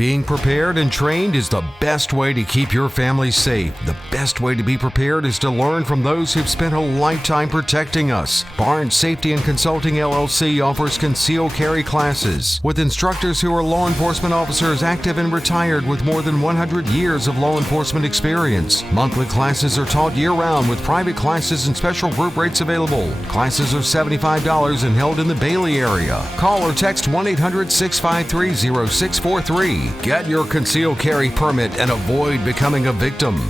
Being prepared and trained is the best way to keep your family safe. The best way to be prepared is to learn from those who've spent a lifetime protecting us. Barnes Safety and Consulting LLC offers concealed carry classes with instructors who are law enforcement officers active and retired with more than 100 years of law enforcement experience. Monthly classes are taught year-round with private classes and special group rates available. Classes are $75 and held in the Bailey area. Call or text 1-800-653-0643. Get your concealed carry permit and avoid becoming a victim.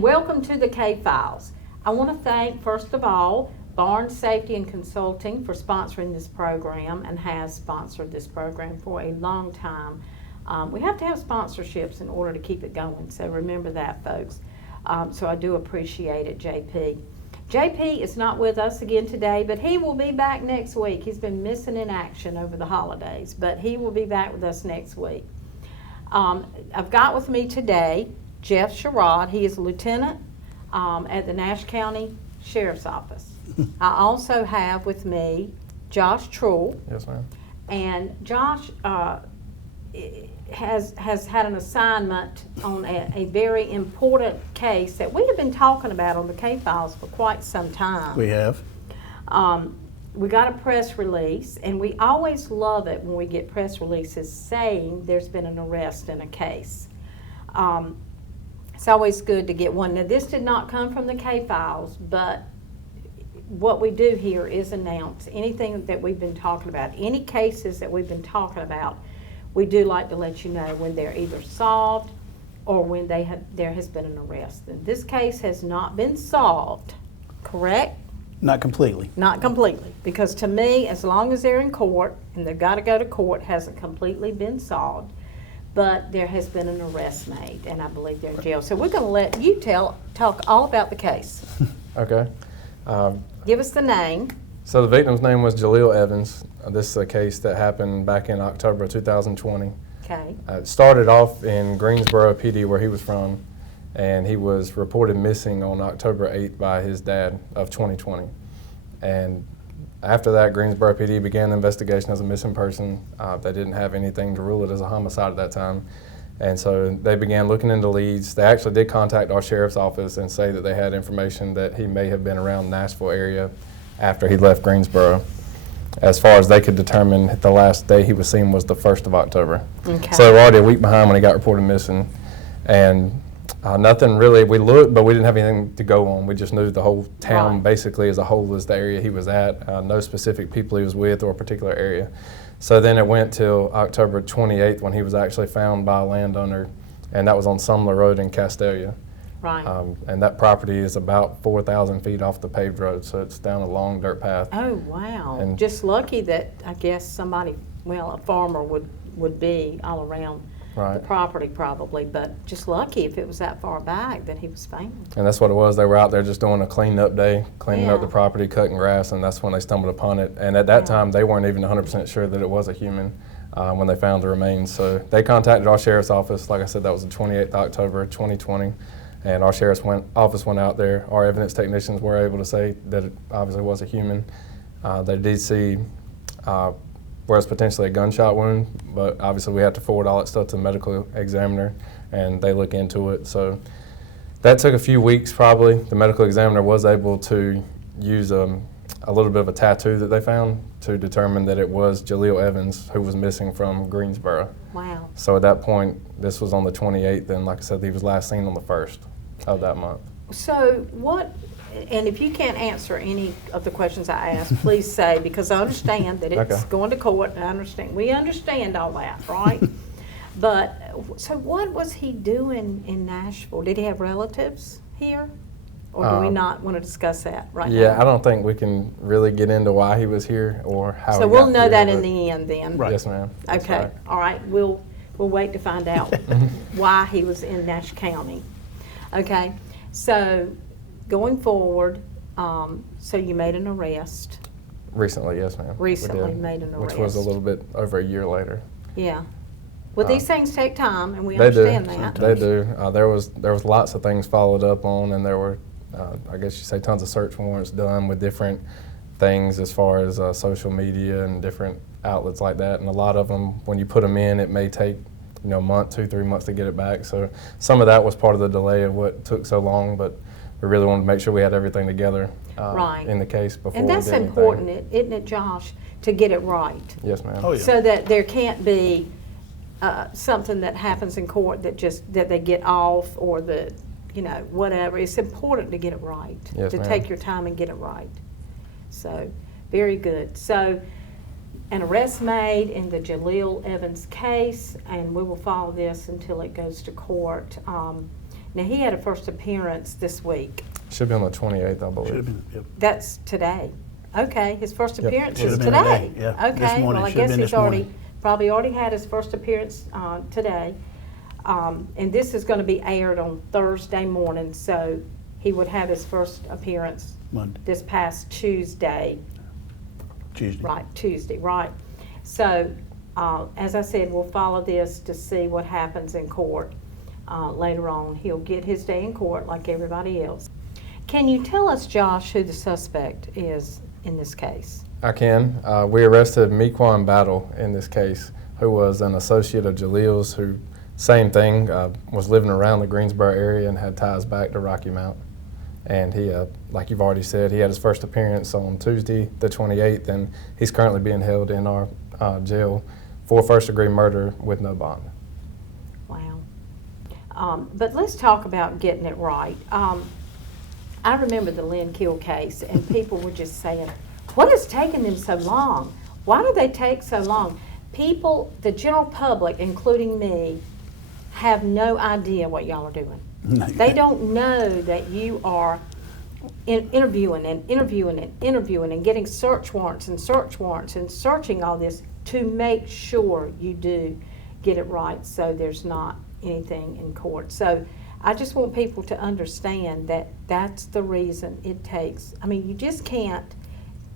Welcome to the K-Files. I want to thank, first of all, Barnes Safety and Consulting for sponsoring this program and has sponsored this program for a long time. We have to have sponsorships in order to keep it going, so remember that, folks. So I do appreciate it, JP. JP is not with us again today, but he will be back next week. He's been missing in action over the holidays, but he will be back with us next week. I've got with me today Jeff Sherrod. He is a lieutenant at the Nash County Sheriff's Office. I also have with me Josh Trull. Yes, ma'am. And Josh has had an assignment on a very important case that we have been talking about on the K-Files for quite some time. We have. We got a press release, and we always love it when we get press releases saying there's been an arrest in a case. It's always good to get one. Now, this did not come from the K-Files, but what we do here is announce anything that we've been talking about, any cases that we've been talking about. We do like to let you know when they're either solved or when there has been an arrest. And this case has not been solved, correct? Not completely. Not completely, because to me, as long as they're in court and they've got to go to court, hasn't completely been solved. But there has been an arrest made, and I believe they're in jail. So we're going to let you talk all about the case. Okay. Give us the name. So the victim's name was Jaleel Evans. This is a case that happened back in October of 2020. Okay. It started off in Greensboro PD, where he was from, and he was reported missing on October 8th by his dad of 2020. And after that, Greensboro PD began the investigation as a missing person. They didn't have anything to rule it as a homicide at that time. And so they began looking into leads. They actually did contact our sheriff's office and say that they had information that he may have been around Nashville area after he left Greensboro. As far as they could determine, the last day he was seen was the 1st of October. Okay. So they were already a week behind when he got reported missing. And nothing really, we looked, but we didn't have anything to go on. We just knew the whole town Right. basically as a whole is the area he was at, no specific people he was with or a particular area. So then it went till October 28th when he was actually found by a landowner, and that was on Sumler Road in Castelia. Right. And that property is about 4,000 feet off the paved road, so it's down a long dirt path. Oh, wow. And just lucky that, I guess, somebody, well, a farmer would be all around Right. the property probably, but just lucky if it was that far back that he was found. And that's what it was. They were out there just doing a cleanup day, cleaning up Yeah. the property, cutting grass, and that's when they stumbled upon it. And at that time, they weren't even 100% sure that it was a human when they found the remains. So they contacted our sheriff's office. Like I said, that was the 28th of October, 2020. And our sheriff's office went out there. Our evidence technicians were able to say that it obviously was a human. They did see where it's potentially a gunshot wound, but obviously we had to forward all that stuff to the medical examiner, and they look into it. So that took a few weeks probably. The medical examiner was able to use a little bit of a tattoo that they found to determine that it was Jaleel Evans who was missing from Greensboro. Wow. So at that point, this was on the 28th, and like I said, he was last seen on the 1st of that month. So what and if you can't answer any of the questions I asked, please say, because I understand that it's Okay. going to court, and we understand all that, right? But, so what was he doing in Nashville? Did he have relatives here? Or do we not want to discuss that right now? Yeah, I don't think we can really get into why he was here or how So he we'll got know here, that in but- the end then? Yes, ma'am. That's Okay, right. all right, we'll wait to find out why he was in Nash County. Okay, so going forward, so you made an arrest, Recently, yes, ma'am. we Recently did, made an which was a arrest. little bit over a year later. yeah. Well, these things take time, and we They do. understand that. They do. There was lots of things followed up on, and there were, I guess you say, tons of search warrants done with different things as far as social media and different outlets like that. And a lot of them, when you put them in, it may take a month, 2-3 months to get it back. So some of that was part of the delay of what took so long, but we really wanted to make sure we had everything together Right. in the case before And we that's did anything. important, isn't it, Josh, to get it right? Yes, ma'am. Oh, yeah. So that there can't be something that happens in court that they get off, or whatever. It's important to get it right. Yes, to ma'am. take your time and get it right. So, very good. So, an arrest made in the Jaleel Evans case, and we will follow this until it goes to court. Now, he had a first appearance this week. Should be on the 28th, I believe. Should have been, yep. That's today. Okay, his first Yep. appearance Should is have been today. today, yeah. This Okay, morning. well, I Should have guess been he's this morning. probably already had his first appearance today. And this is going to be aired on Thursday morning, so he would have his first appearance Monday, this past Tuesday. Tuesday. Right, Tuesday, right. So, as I said, we'll follow this to see what happens in court later on. He'll get his day in court like everybody else. Can you tell us, Josh, who the suspect is in this case? I can. We arrested Mequan Battle in this case, who was an associate of Jaleel's, who, same thing, was living around the Greensboro area and had ties back to Rocky Mount. And he, like you've already said, he had his first appearance on Tuesday, the 28th, and he's currently being held in our jail for first-degree murder with no bond. Wow. But let's talk about getting it right. I remember the Lynn Kill case, and people were just saying, what is taking them so long? Why do they take so long? People, the general public, including me, have no idea what y'all are doing. They don't know that you are interviewing and getting search warrants and searching all this to make sure you do get it right, so there's not anything in court. So I just want people to understand that that's the reason it takes. I mean, you just can't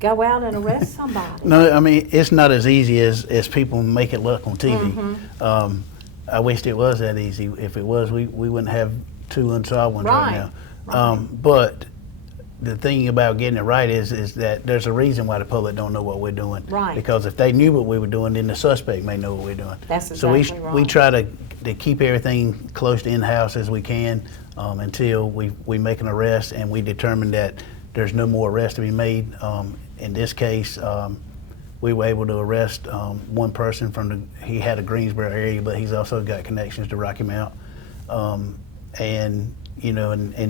go out and arrest somebody. No, I mean, it's not as easy as people make it look on TV. Mm-hmm. I wished it was that easy. If it was, we wouldn't have 2 unsolved ones right now. Right. But the thing about getting it right is that there's a reason why the public don't know what we're doing. Right. Because if they knew what we were doing, then the suspect may know what we're doing. That's So exactly we right. try to keep everything close to in-house as we can until we make an arrest and we determine that there's no more arrests to be made. In this case, we were able to arrest one person he had a Greensboro area, but he's also got connections to Rocky Mount. And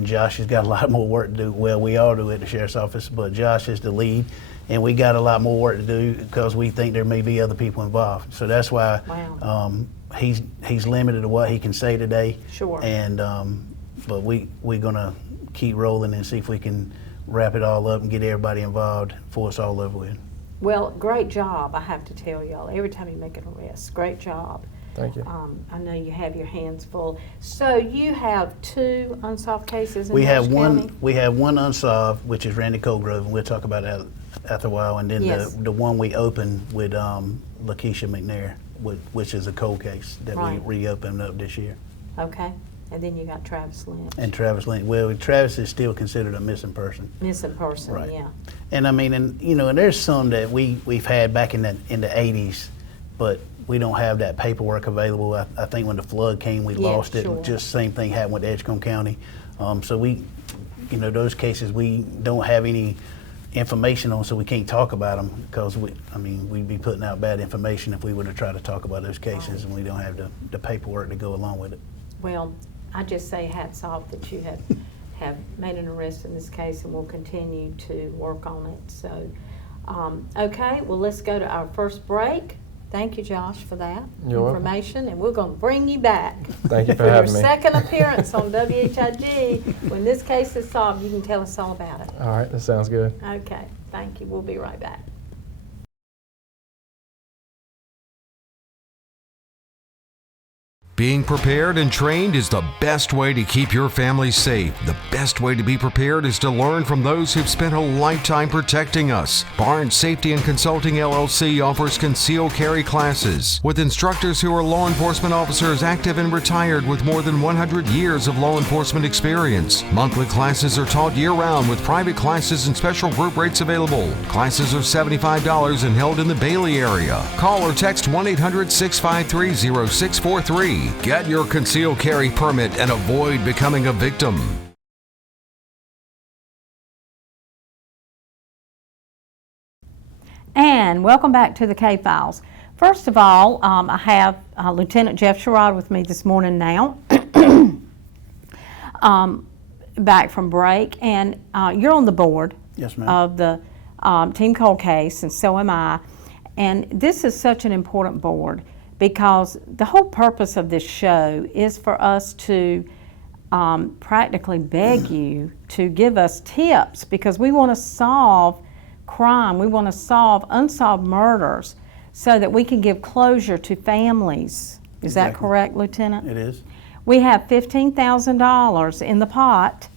Josh has got a lot more work to do. Well, we all do at the sheriff's office, but Josh is the lead, and we got a lot more work to do because we think there may be other people involved. So that's why Wow. he's limited to what he can say today. Sure. And but we're gonna keep rolling and see if we can wrap it all up and get everybody involved before it's all over with. Well, great job, I have to tell y'all. Every time you make an arrest, great job. Thank you. I know you have your hands full. So you have 2 unsolved cases in We Nash have County? one Unsolved, which is Randy Colegrove, and we'll talk about that after a while. And then Yes. the one we opened with Latesha McNair, which is a cold case that Right. we reopened up this year. Okay. And then you got Travis Lynch. And Travis Lynch. Well, Travis is still considered a missing person. Missing person, Right. yeah. And I mean, and there's some that we've had back in the 80s, but we don't have that paperwork available. I think when the flood came, we Yeah, lost it. sure. Just same thing happened with Edgecombe County. So those cases we don't have any information on, so we can't talk about them because we'd be putting out bad information if we were to try to talk about those cases, and we don't have the paperwork to go along with it. Well, I just say hats off that you have have made an arrest in this case, and we'll continue to work on it. So, okay, well, let's go to our first break. Thank you, Josh, for that information, and we're going to bring you back. Thank you for having me. Your second appearance on WHIG. When this case is solved, you can tell us all about it. All right, that sounds good. Okay, thank you. We'll be right back. Being prepared and trained is the best way to keep your family safe. The best way to be prepared is to learn from those who've spent a lifetime protecting us. Barnes Safety and Consulting LLC offers concealed carry classes with instructors who are law enforcement officers active and retired with more than 100 years of law enforcement experience. Monthly classes are taught year-round with private classes and special group rates available. Classes are $75 and held in the Bailey area. Call or text 1-800-653-0643. Get your concealed carry permit and avoid becoming a victim. And welcome back to the K-Files. First of all, I have Lieutenant Jeff Sherrod with me this morning now, back from break, and you're on the board Yes, ma'am. of the Team Cole case, and so am I. And this is such an important board because the whole purpose of this show is for us to practically beg you to give us tips, because we want to solve crime, we want to solve unsolved murders so that we can give closure to families. Is that Exactly. correct, Lieutenant? It is. We have $15,000 in the pot.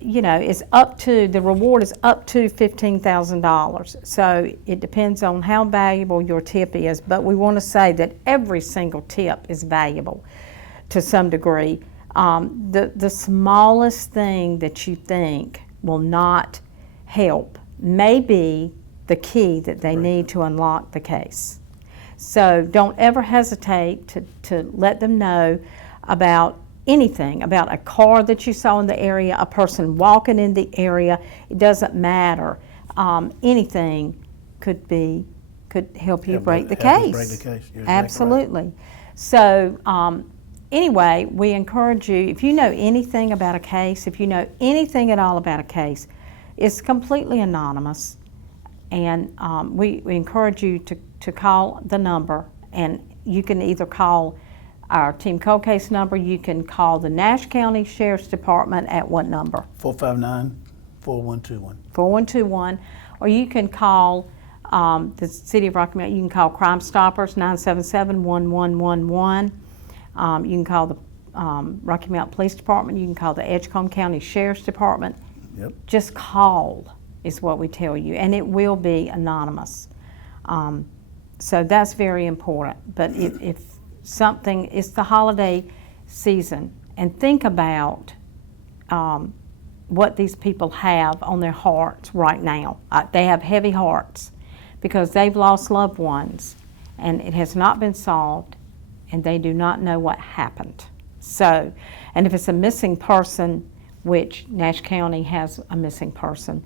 You know, the reward is up to $15,000. So it depends on how valuable your tip is, but we want to say that every single tip is valuable to some degree. The smallest thing that you think will not help may be the key that they need to unlock the case. So don't ever hesitate to let them know about anything, about a car that you saw in the area, a person walking in the area. It doesn't matter. Anything could help you break the Help us case. break the case. You're exactly right. Absolutely. So anyway, we encourage you, if you know anything about a case, if you know anything at all about a case, it's completely anonymous. And we encourage you to call the number, and you can either call our Team Cole case number, you can call the Nash County Sheriff's Department at what number? 459-4121. 4121, or you can call the City of Rocky Mount. You can call Crime Stoppers, 977-1111. You can call the Rocky Mount Police Department. You can call the Edgecombe County Sheriff's Department. Yep. Just call is what we tell you, and it will be anonymous. So that's very important. But if something, it's the holiday season, and think about what these people have on their hearts right now. They have heavy hearts because they've lost loved ones, and it has not been solved, and they do not know what happened. So, and if it's a missing person, which Nash County has a missing person,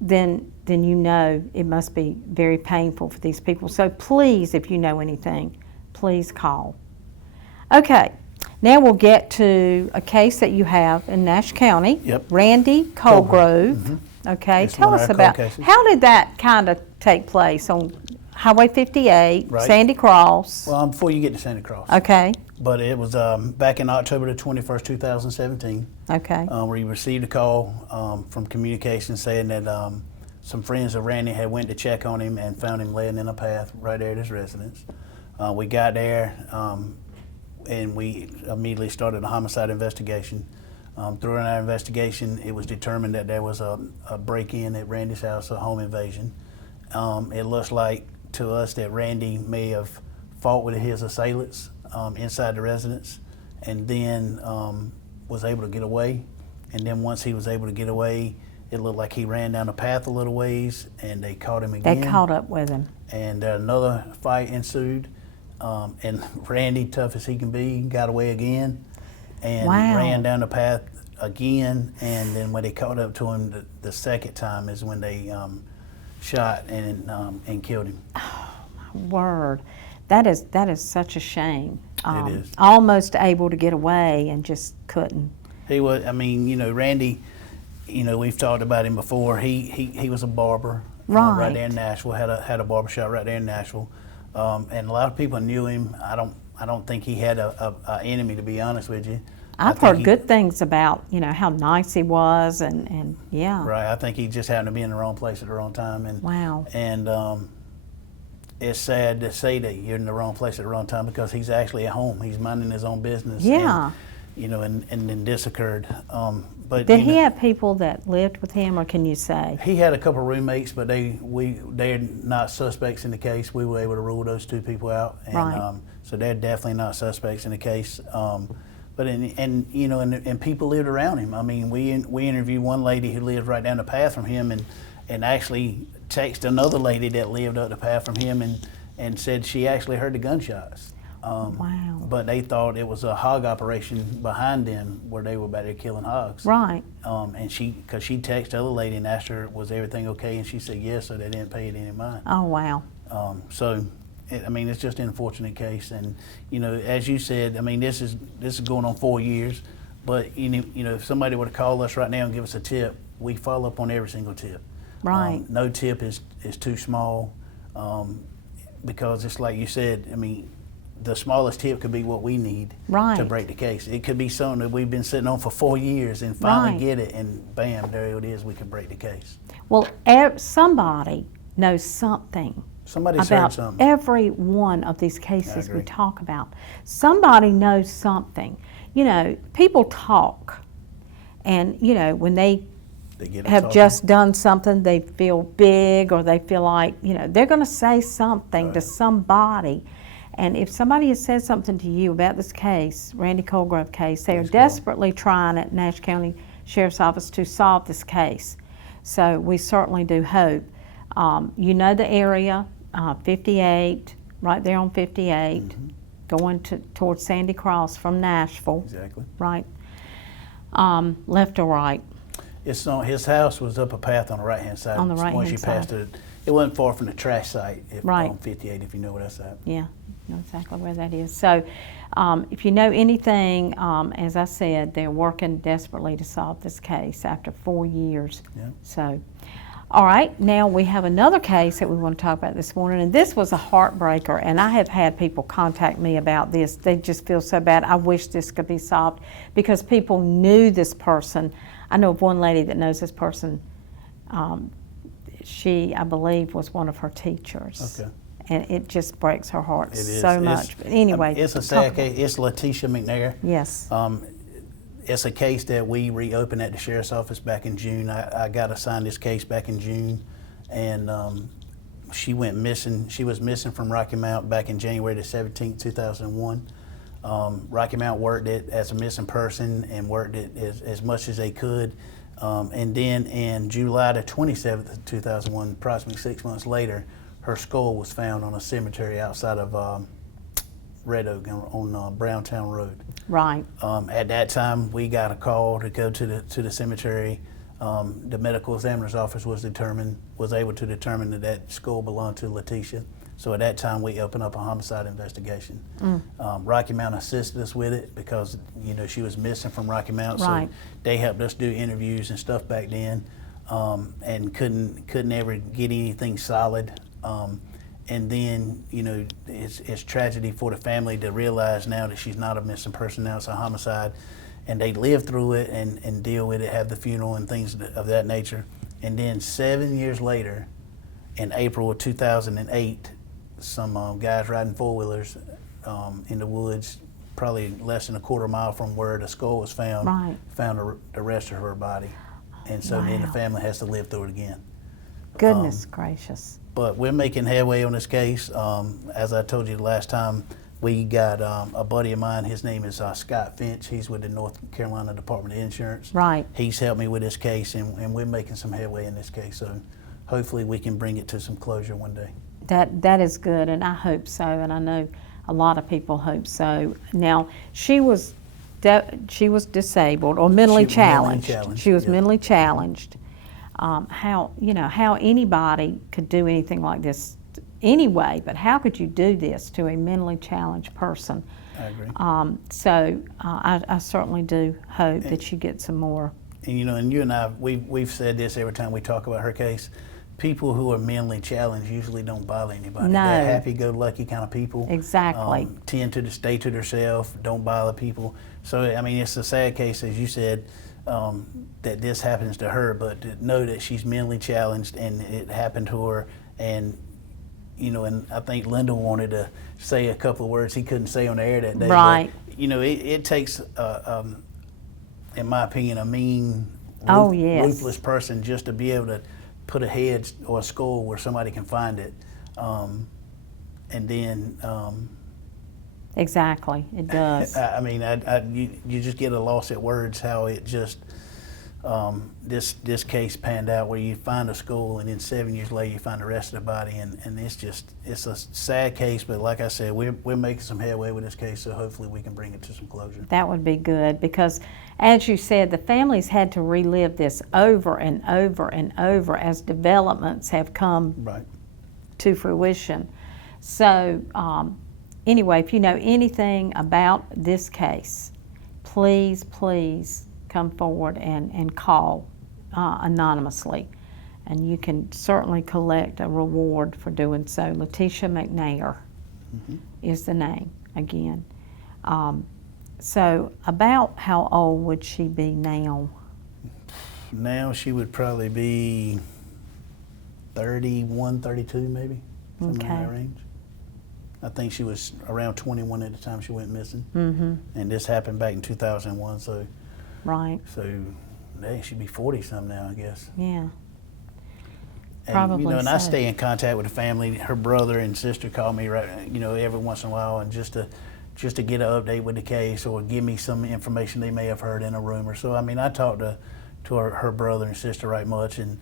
then you know it must be very painful for these people. So please, if you know anything, please call. Okay, now we'll get to a case that you have in Nash County. Yep. Randy Colgrove. Mm-hmm. Okay, It's tell one of us our about, cold cases. how did that kind of take place on Highway 58, Right. Sandy Cross? Well, before you get to Santa Cross. Okay, But it was back in October the 21st, 2017. okay, We received a call from communications saying that some friends of Randy had went to check on him and found him laying in a path right there at his residence. We got there and we immediately started a homicide investigation. During our investigation, it was determined that there was a break-in at Randy's house, a home invasion. It looks like to us that Randy may have fought with his assailants inside the residence, and then was able to get away. And then once he was able to get away, it looked like he ran down the path a little ways, and they caught him again. they caught up with him. And another fight ensued, and Randy, tough as he can be, got away again, and Wow. ran down the path again. And then when they caught up to him the second time is when they shot and killed him. Word. That is such a shame. It is. Almost able to get away and just couldn't. He was. I mean, Randy. We've talked about him before. He was a barber. Right there in Nashville. Had a barber shop right there in Nashville, and a lot of people knew him. I don't think he had a enemy, to be honest with you. I've heard good things about, how nice he was, and yeah. Right. I think he just happened to be in the wrong place at the wrong time. And wow. And it's sad to say that you're in the wrong place at the wrong time, because he's actually at home. He's minding his own business. Yeah. And then this occurred. But did he have people that lived with him, or can you say? He had a couple of roommates, but they're not suspects in the case. We were able to rule those two people out, and right. So they're definitely not suspects in the case. But and people lived around him. I mean, we interviewed one lady who lived right down the path from him, and actually texted another lady that lived up the path from him, and said she actually heard the gunshots. Wow. But they thought it was a hog operation behind them where they were about there killing hogs. Right. And because she texted the other lady and asked her, was everything okay? And she said yes, so they didn't pay it any mind. Oh, wow. It's just an unfortunate case. And, as you said, this is going on 4 years. But, if somebody were to call us right now and give us a tip, we follow up on every single tip. Right. No tip is too small, because it's like you said, the smallest tip could be what we need to break the case. It could be something that we've been sitting on for 4 years and finally get it, and bam, there it is, we can break the case. Well, somebody knows something Somebody's about heard something. every one of these cases we talk about. Somebody knows something. People talk, and, when they have just done something, they feel big, or they feel like, they're going to say something to somebody. And if somebody has said something to you about this case, Randy Colgrove case, they are desperately trying at Nash County Sheriff's Office to solve this case. So we certainly do hope. The area, 58, right there on 58, going towards Sandy Cross from Nashville. Exactly. Right. Left or right? His house was up a path on the right-hand side. On the right-hand Once you passed it, it wasn't far from the trash site on 58, if you know where that's at. Yeah. Know exactly where that is. So if you know anything, as I said, they're working desperately to solve this case after 4 years. Yeah. So, all right, now we have another case that we want to talk about this morning, and this was a heartbreaker, and I have had people contact me about this. They just feel so bad. I wish this could be solved, because people knew this person. I know of one lady that knows this person. She, I believe, was one of her teachers. Okay. And it just breaks her heart so much. But anyway, it's a sad case. It's Latesha McNair. Yes. It's a case that we reopened at the Sheriff's Office back in June. I got assigned this case back in June, and she went missing. She was missing from Rocky Mount back in January the 17th, 2001. Rocky Mount worked it as a missing person and worked it as much as they could. And then in July the 27th, 2001, approximately 6 months later, her skull was found on a cemetery outside of Red Oak on Browntown Road. Right. At that time, we got a call to go to the cemetery. The medical examiner's office was able to determine that skull belonged to Latesha. So at that time, we opened up a homicide investigation. Rocky Mount assisted us with it because she was missing from Rocky Mount, so they helped us do interviews and stuff back then, and couldn't ever get anything solid. And then, it's tragedy for the family to realize now that she's not a missing person, now it's a homicide. And they live through it and deal with it, have the funeral and things of that nature. And then 7 years later, in April of 2008, some guys riding four-wheelers in the woods, probably less than a quarter mile from where the skull was found, found the rest of her body. And so then the family has to live through it again. Goodness gracious. But we're making headway on this case. As I told you the last time, we got a buddy of mine. His name is Scott Finch. He's with the North Carolina Department of Insurance. Right. He's helped me with this case, and we're making some headway in this case. So hopefully we can bring it to some closure one day. That is good, and I hope so, and I know a lot of people hope so. Now, she was disabled or mentally challenged. She was mentally challenged. How anybody could do anything like this anyway, but how could you do this to a mentally challenged person? I agree. I certainly do hope that you get some more. And and you and I, we've said this every time we talk about her case. People who are mentally challenged usually don't bother anybody. No. They're happy-go-lucky kind of people. Exactly. Tend to stay to themselves, don't bother people. So, I mean, it's a sad case, as you said, that this happens to her, but to know that she's mentally challenged and it happened to her. And, and I think Linda wanted to say a couple of words he couldn't say on the air that day. Right. But, it takes, in my opinion, a mean, ruthless person just to be able to put a head or a skull where somebody can find it, and then exactly, it does. I mean, you just get a loss at words how it just this case panned out, where you find a skull and then 7 years later you find the rest of the body, and it's a sad case. But like I said, we're making some headway with this case, so hopefully we can bring it to some closure. That would be good, because as you said, the families had to relive this over and over and over as developments have come to fruition. So anyway, if you know anything about this case, please come forward and call anonymously, and you can certainly collect a reward for doing so. Latesha McNair is the name again. So about how old would she be now? Now she would probably be 31, 32 maybe, somewhere in that range. I think she was around 21 at the time she went missing. And this happened back in 2001, so she'd be 40-something now, I guess. Yeah. And, Probably and so. I stay in contact with the family. Her brother and sister call me, every once in a while, and just to get an update with the case or give me some information they may have heard in a rumor. So, I mean, I talk to her brother and sister right much, and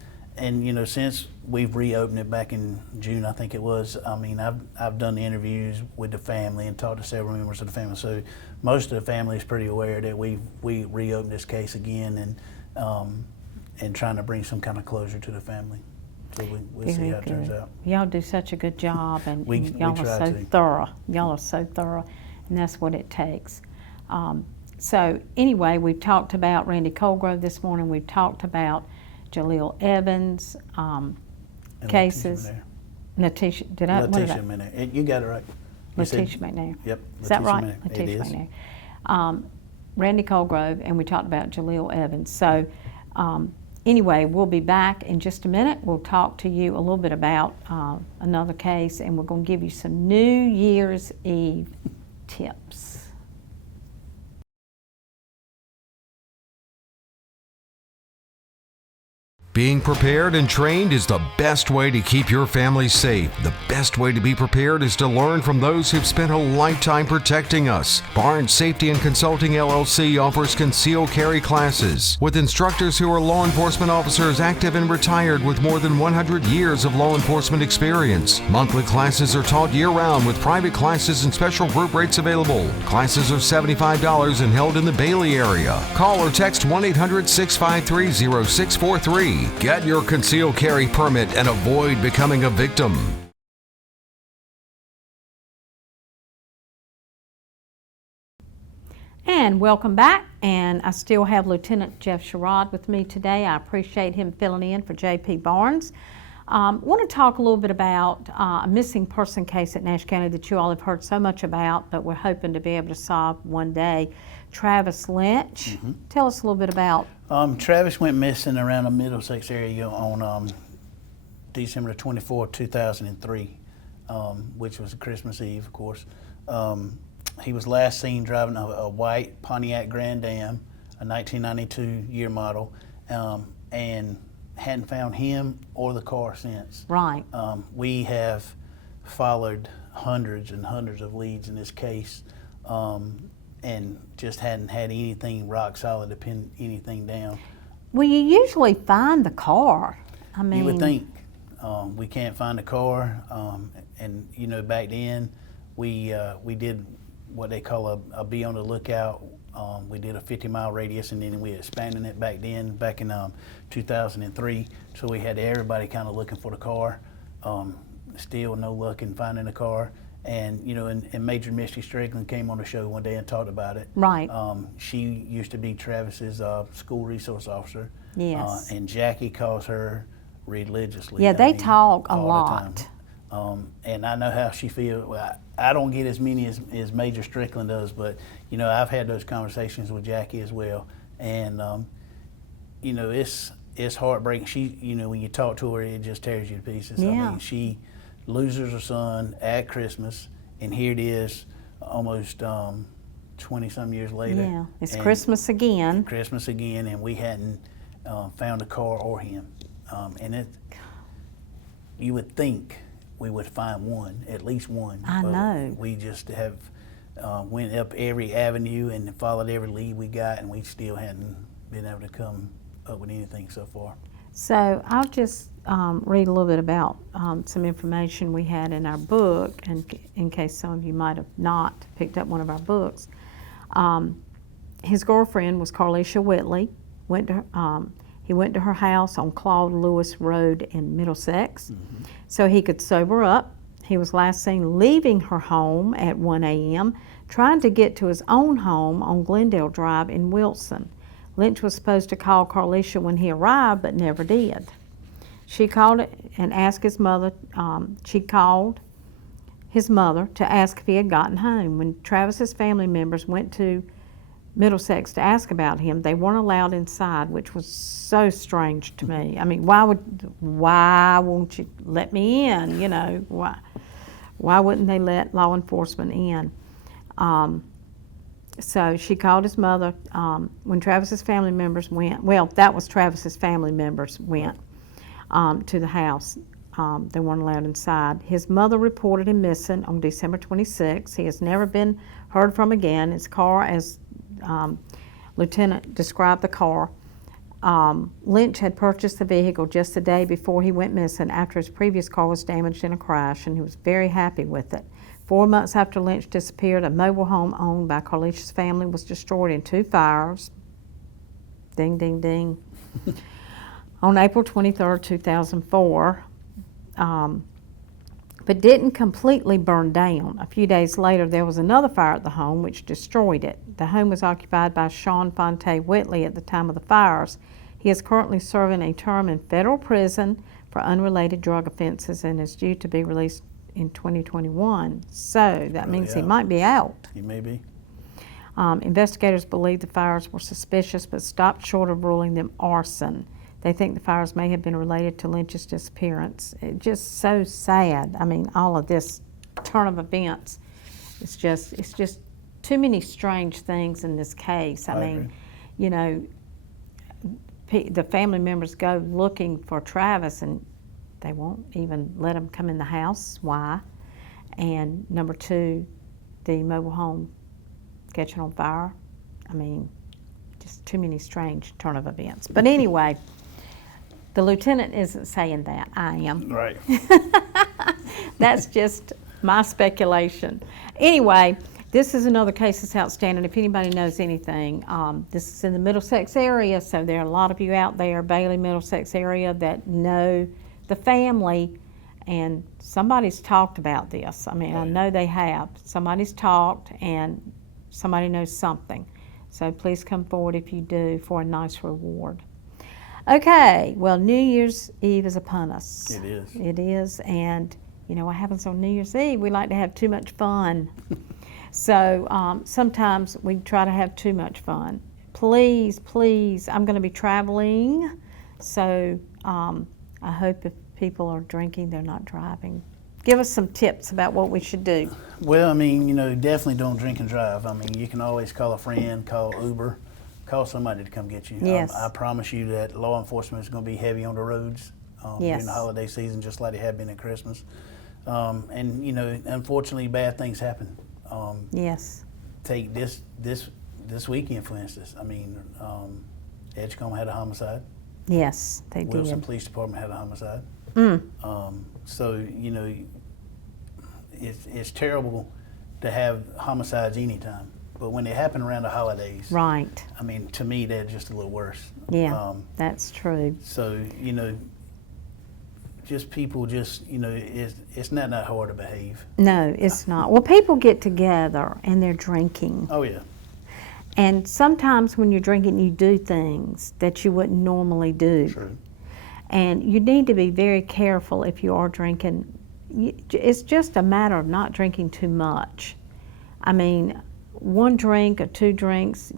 since we've reopened it back in June, I think it was, I mean, I've done the interviews with the family and talked to several members of the family. So most of the family is pretty aware that we reopened this case again, and trying to bring some kind of closure to the family. So we'll see how it turns out. Y'all do such a good job, and y'all we are so thorough. Y'all are so thorough, and that's what it takes. So anyway, we've talked about Randy Colgrove this morning. We've talked about Jaleel Evans cases. Latesha McNair. You got it right. Latesha McNair. Yep. Is that right? McNair. Latesha McNair. Randy Colegrove, and we talked about Jaleel Evans. So anyway, we'll be back in just a minute. We'll talk to you a little bit about another case, and we're going to give you some New Year's Eve tips. Being prepared and trained is the best way to keep your family safe. The best way to be prepared is to learn from those who've spent a lifetime protecting us. Barnes Safety and Consulting LLC offers concealed carry classes with instructors who are law enforcement officers active and retired with more than 100 years of law enforcement experience. Monthly classes are taught year-round with private classes and special group rates available. Classes are $75 and held in the Bailey area. Call or text 1-800-653-0643. Get your concealed carry permit and avoid becoming a victim. And welcome back. And I still have Lieutenant Jeff Sherrod with me today. I appreciate him filling in for J.P. Barnes. I want to talk a little bit about a missing person case at Nash County that you all have heard so much about, but we're hoping to be able to solve one day. Travis Lynch. Tell us a little bit about. Travis went missing around the Middlesex area on December 24, 2003, which was Christmas Eve, of course. He was last seen driving a white Pontiac Grand Am, a 1992 year model, and hadn't found him or the car since. Right. We have followed hundreds and hundreds of leads in this case, and just hadn't had anything rock solid to pin anything down. Well, you usually find the car. I mean, you would think. We can't find the car, and back then we did what they call a be on the lookout. We did a 50-mile radius, and then we expanded it back in 2003. So we had everybody kind of looking for the car. Still no luck in finding the car. And, you know, and Major Misty Strickland came on the show one day and talked about it. Right. She used to be Travis's school resource officer. Yes. And Jackie calls her religiously. Yeah, I they mean, talk a all the lot. time. And I know how she feels. Well, I don't get as many as Major Strickland does, but, you know, I've had those conversations with Jackie as well. And, you know, it's heartbreaking. She, you know, when you talk to her, it just tears you to pieces. Yeah. I mean, she loses her son at Christmas, and here it is almost 20-some years later. Yeah, it's and Christmas again. Christmas again, and we hadn't found a car or him. And you would think we would find one, at least one. I but know. We just have went up every avenue and followed every lead we got, and we still hadn't been able to come up with anything so far. So I'll just read a little bit about some information we had in our book, and in case some of you might have not picked up one of our books. His girlfriend was Carlisha Whitley. He went to her house on Claude Lewis Road in Middlesex, so he could sober up. He was last seen leaving her home at 1 a.m., trying to get to his own home on Glendale Drive in Wilson. Lynch was supposed to call Carlisha when he arrived, but never did. She called and asked his mother. She called his mother to ask if he had gotten home. When Travis's family members went to Middlesex to ask about him, they weren't allowed inside, which was so strange to me. I mean, why won't you let me in? You know, why wouldn't they let law enforcement in? So she called his mother. When Travis's family members went, well, that was Travis's family members went to the house. They weren't allowed inside. His mother reported him missing on December 26. He has never been heard from again. His car, as Lieutenant described the car, Lynch had purchased the vehicle just the day before he went missing after his previous car was damaged in a crash, and he was very happy with it. 4 months after Lynch disappeared, a mobile home owned by Carlisha's family was destroyed in 2 fires. Ding, ding, ding. On April 23, 2004, but didn't completely burn down. A few days later, there was another fire at the home which destroyed it. The home was occupied by Sean Fonte Whitley at the time of the fires. He is currently serving a term in federal prison for unrelated drug offenses and is due to be released in 2021. So that means he might be out. He may be. Investigators believe the fires were suspicious but stopped short of ruling them arson. They think the fires may have been related to Lynch's disappearance. It's just so sad. I mean, all of this turn of events. It's just too many strange things in this case. I mean, agree. You know, the family members go looking for Travis and they won't even let him come in the house. Why? And number 2, the mobile home catching on fire. I mean, just too many strange turn of events. But anyway, the lieutenant isn't saying that. I am. Right. That's just my speculation. Anyway, this is another case that's outstanding. If anybody knows anything, this is in the Middlesex area, so there are a lot of you out there, Bailey, Middlesex area, that know the family, and somebody's talked about this. I mean, I know they have. Somebody's talked, and somebody knows something. So please come forward if you do for a nice reward. Okay, well, New Year's Eve is upon us. It is. It is, and you know what happens on New Year's Eve? We like to have too much fun. So sometimes we try to have too much fun. Please, I'm going to be traveling, so I hope if people are drinking, they're not driving. Give us some tips about what we should do. Well, I mean, you know, definitely don't drink and drive. I mean, you can always call a friend, call Uber, call somebody to come get you. Yes. I promise you that law enforcement is going to be heavy on the roads during the holiday season, just like they have been at Christmas. And, you know, unfortunately, bad things happen. Yes. Take this weekend, for instance. I mean, Edgecombe had a homicide. Yes, they Wilson did. Police Department had a homicide. So, you know, it's terrible to have homicides anytime. But when they happen around the holidays, Right. I mean, to me, they're just a little worse. Yeah, that's true. So, you know, just people just, it's not that hard to behave. No, it's not. Well, people get together and they're drinking. Oh, yeah. And sometimes when you're drinking, you do things that you wouldn't normally do. True. And you need to be very careful if you are drinking. It's just a matter of not drinking too much. I mean, 1 drink or 2 drinks,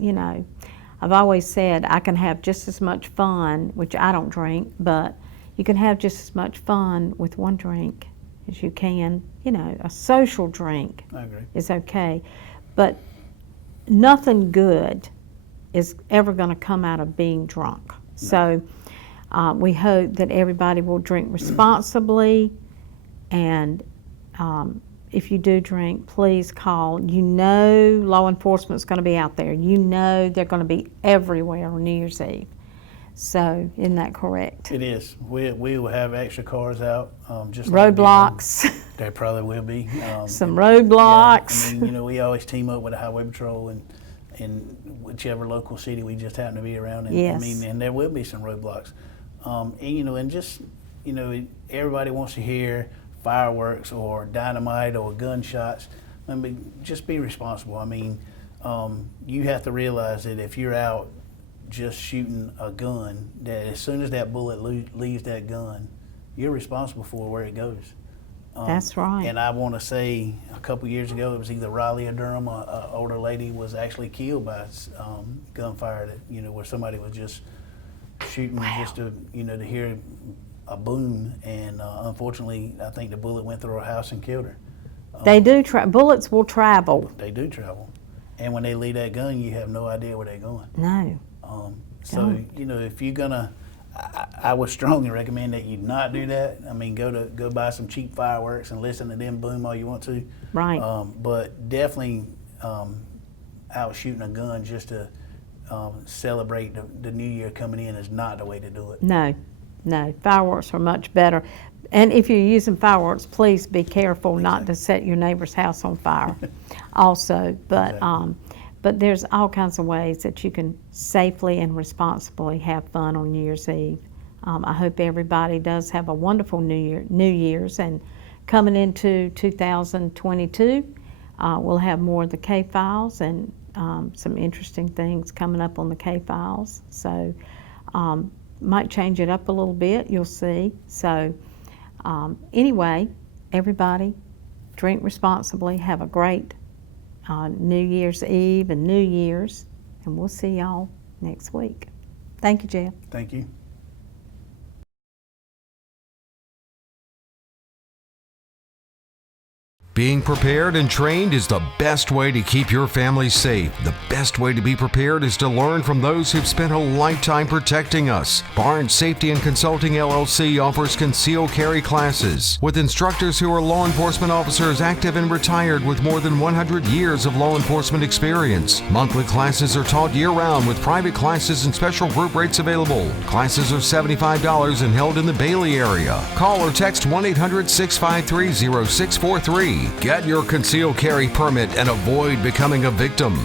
I've always said I can have just as much fun, which I don't drink, but you can have just as much fun with 1 drink as you can, a social drink I agree. is okay. But nothing good is ever going to come out of being drunk. So we hope that everybody will drink responsibly, and if you do drink, please call. Law enforcement's going to be out there. They're going to be everywhere on New Year's Eve. So, isn't that correct? It is. We will have extra cars out. Just Roadblocks. Like there probably will be. Some roadblocks. Yeah, I mean, we always team up with the Highway Patrol and whichever local city we just happen to be around. And, Yes. I mean, and there will be some roadblocks. And just, everybody wants to hear fireworks or dynamite or gunshots. I mean, just be responsible. I mean, you have to realize that if you're out just shooting a gun, that as soon as that bullet leaves that gun, you're responsible for where it goes. That's right. And I want to say a couple years ago, it was either Raleigh or Durham, an older lady was actually killed by gunfire that, where somebody was just shooting just to, to hear a boom. And unfortunately, I think the bullet went through her house and killed her. They do, bullets will travel. They do travel. And when they leave that gun, you have no idea where they're going. No. So, if you're gonna, I would strongly recommend that you not do that. I mean, go buy some cheap fireworks and listen to them boom all you want to. Right. But definitely out shooting a gun just to celebrate the new year coming in is not the way to do it. No. Fireworks are much better. And if you're using fireworks, please be careful not to set your neighbor's house on fire also. But but there's all kinds of ways that you can safely and responsibly have fun on New Year's Eve. I hope everybody does have a wonderful New Year's, and coming into 2022, we'll have more of the K-Files and some interesting things coming up on the K-Files. So might change it up a little bit, you'll see. So anyway, everybody drink responsibly, have a great New Year's Eve and New Year's, and we'll see y'all next week. Thank you, Jeff. Thank you. Being prepared and trained is the best way to keep your family safe. The best way to be prepared is to learn from those who've spent a lifetime protecting us. Barnes Safety and Consulting LLC offers concealed carry classes with instructors who are law enforcement officers active and retired with more than 100 years of law enforcement experience. Monthly classes are taught year-round with private classes and special group rates available. Classes are $75 and held in the Bailey area. Call or text 1-800-653-0643. Get your concealed carry permit and avoid becoming a victim.